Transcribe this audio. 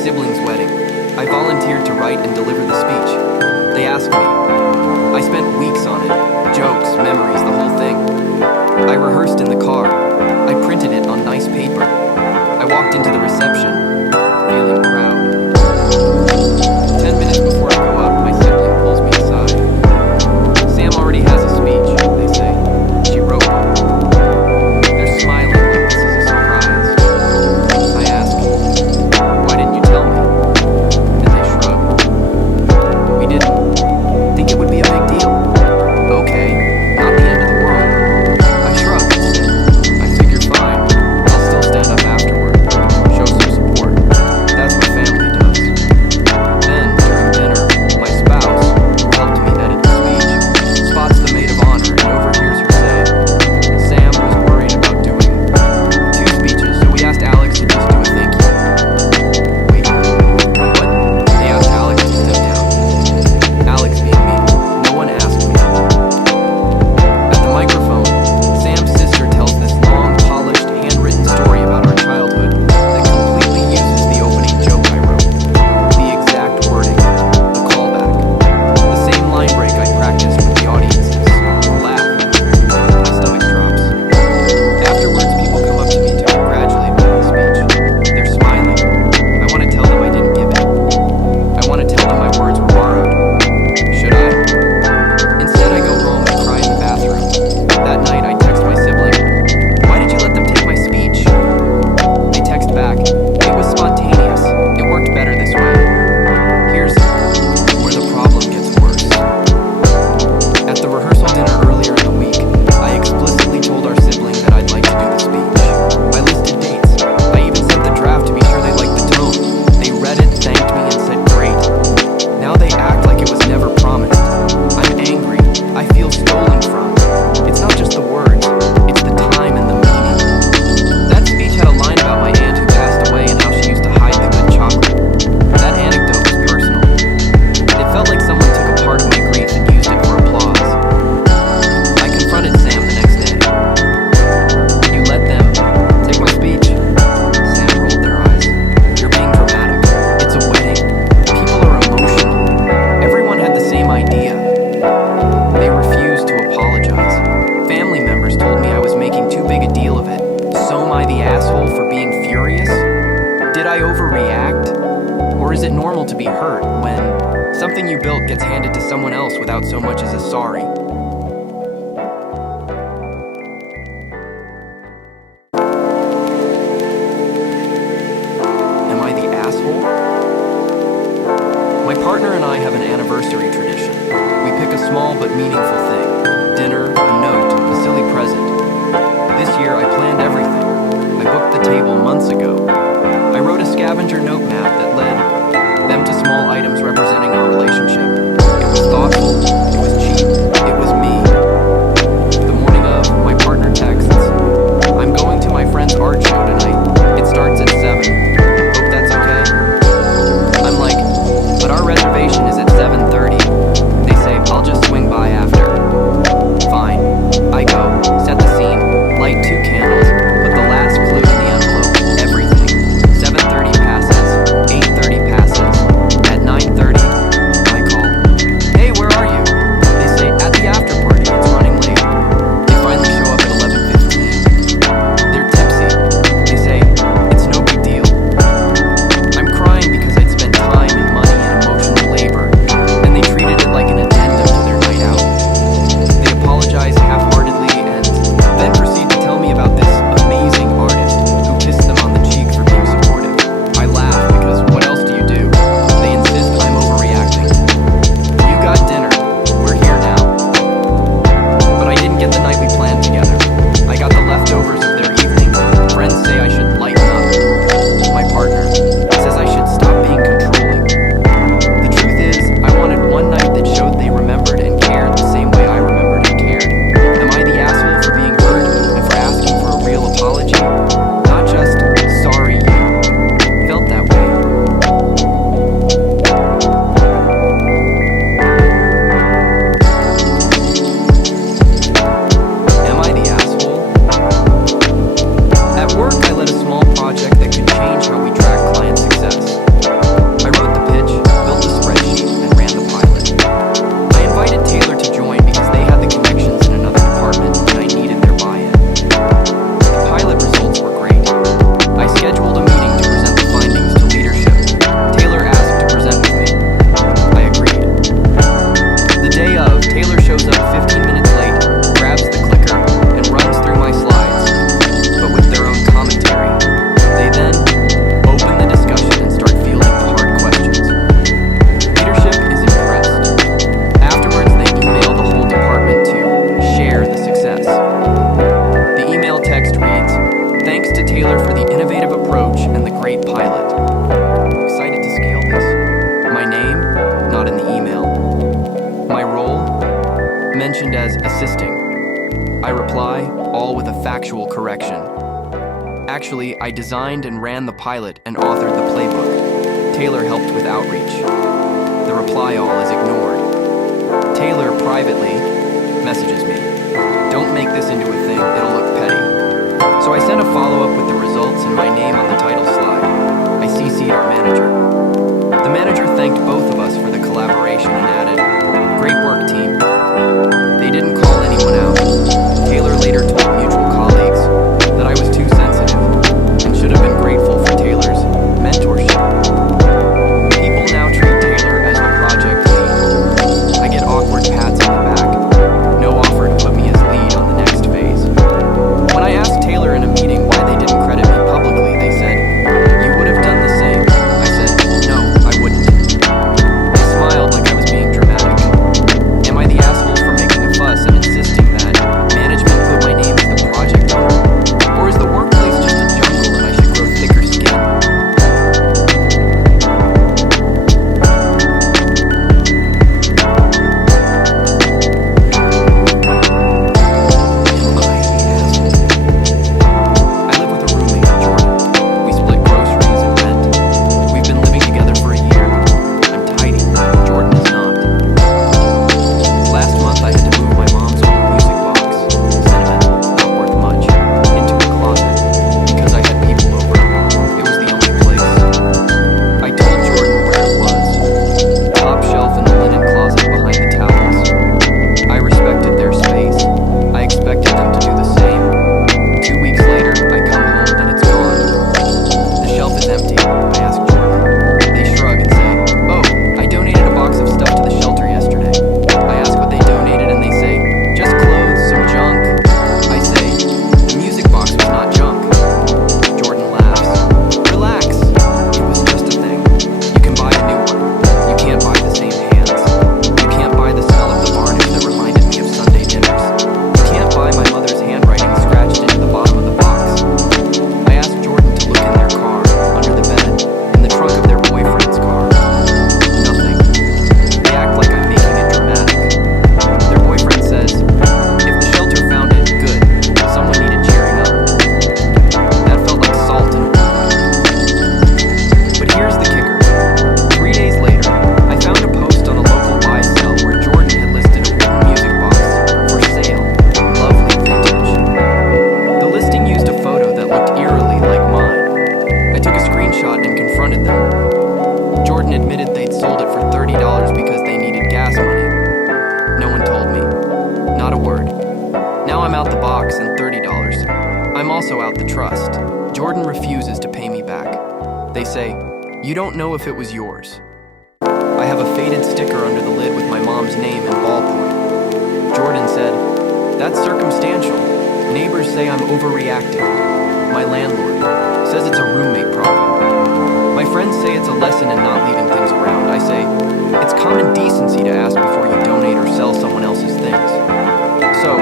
sibling's wedding. I volunteered to write and deliver the speech. They asked me. I spent weeks on it. Jokes, memories, the whole thing. I rehearsed in the car. I printed it on nice paper. I walked into the reception, feeling proud. 10 minutes before I go up, my sibling pulls me aside. Sam already has a speech, they say. She wrote one. They're smiling like this is a surprise. I ask, why didn't you tell me? And they shrug. We didn't think it would be a big deal. Okay, not the end of the world. I shrug and say, I figure fine. I'll still stand up afterward, show some support. That's what family does. Then, during dinner, my spouse, who helped me edit the speech, spots the maid of honor and overhears her say, Sam was worried about doing 2 speeches, so we asked Alex to just do a thank you. Wait, what? They asked Alex to step down. Alex being me. No one asked me. At the microphone, Sam's sister tells this long, polished, handwritten story about our childhood that completely uses the opening joke I wrote. The exact wording. The callback. The same line break I practiced with the audiences. Laugh. My stomach drops. Afterwards, people come up to me to congratulate me on the speech. They're smiling. I want to tell them I didn't give it. I want to tell them my words were borrowed. Should I? Instead, I go home and cry in the bathroom. That night, I text my sibling, why did you let them take my speech? They text back, it was spontaneous. It worked better this way. Here's where the problem gets worse. At the rehearsal dinner earlier in the week, I explicitly told our sibling that I'd like to do the speech. I listed dates. I even sent the draft to be sure they liked the tone. They read it, thanked me, and said great. Now they act like it was never promised. I'm angry. I feel stolen from. It's not just the words, it's the time and the meaning. That speech had a line about my aunt who passed away and how she used to hide the good chocolate. That anecdote was personal. It felt like someone took a part of my grief and used it for applause. I confronted Sam the next day. You let them take my speech? Sam rolled their eyes. You're being dramatic. It's a wedding. People are emotional. Everyone had the same idea. They refused to apologize. Family members told me I was making too big a deal of it. So am I the asshole for being furious? Did I overreact? Or is it normal to be hurt when something you built gets handed to someone else without so much as a sorry? Am I the asshole? My partner and I have an anniversary tradition. We pick a small but meaningful thing. Dinner, a note, a silly present. This year I planned everything. I booked the table months ago. I wrote a scavenger note map that led them to small items representing our relationship. It was thoughtful, it was cheap, it was me. The morning of, my partner texts, I'm going to my friend's art show tonight. It starts at 7. Hope that's okay? I'm like, but our reservation is at 7:30. They say, I'll just swing by after. Fine. I go, set the scene, light 2 candles, put the last clue in the envelope, everything. 7:30 passes, 8:30 passes. At 9:30, I call. Hey, where are you? They say, at the after party, it's running late. They finally show up at 11:15. They're tipsy. They say, it's no big deal. I'm crying because I'd spent time and money and emotional labor, and they treated it like an addendum to their night out. They apologize half-heartedly and then proceed to tell me about this I reply, all with a factual correction. Actually, I designed and ran the pilot and authored the playbook. Taylor helped with outreach. The reply all is ignored. Taylor privately messages me. Don't make this into a thing, it'll look petty. So I sent a follow-up with the results and my name on the title slide. I CC'd our manager. The manager thanked both of us for the collaboration and added, "Great work, team." They didn't call anyone out. Taylor later told mutual colleagues that I was too sensitive and should have been grateful for Taylor's mentorship. People now treat Taylor as the project lead. I get awkward pats on the back. No offer to put me as lead on the next phase. When I asked Taylor in a meeting why they didn't credit me publicly, they said, "You would have done the same." I said, "No, I wouldn't." They smiled like I was being dramatic. Am I the asshole for making a fuss and insisting that management put my name as the project owner? Or is the workplace just a jungle and I should grow thicker skin? I live with a roommate, Jordan. We split groceries and rent. We've been living together for a year. I'm tidy. Jordan is not. Last month I had to move my mom's old music box, sentimental, not worth much, into a closet because I had people over. It was the only place. I told Jordan where it was. Top shelf in the linen closet behind the towels. I respected their space. I expected them to do the same. 2 weeks later, I come home and it's gone. The shelf is empty. I ask Jordan. They shrug and say, "Oh, I donated a box of stuff to the shelter yesterday." I ask what they donated and they say, "Just clothes, some junk." I say, "The music box was not junk." Jordan laughs. "Relax. It was just a thing. You can buy a new one. You can't buy the same hands. You can't buy the smell of the varnish that reminded me of Sunday dinners. You can't buy my mother's handwriting scratched into the bottom of the box." I ask Jordan to look in their car, under the bed, in the trunk of their boyfriend's car. Nothing. They act like I'm making it dramatic. Their boyfriend says, "If the shelter found it, good. Someone needed cheering up." That felt like salt in a wound. But here's the kicker. 3 days later, I found a post on a local buy sell where Jordan had listed a wooden music box for sale. Lovely vintage. The listing used a photo that looked eerily like mine. I took a screenshot and confronted them. Jordan admitted they'd sold it for $30 because they needed gas money. No one told me. Not a word. Now I'm out the box and $30. I'm also out the trust. Jordan refuses to pay me back. They say, "You don't know if it was yours." I have a faded sticker under the lid with my mom's name in ballpoint. Jordan said, "That's circumstantial. Neighbors say I'm overreacting. My landlord says it's a roommate problem. My friends say it's a lesson in not leaving things around." I say, "It's common decency to ask before you donate or sell someone else's things." So,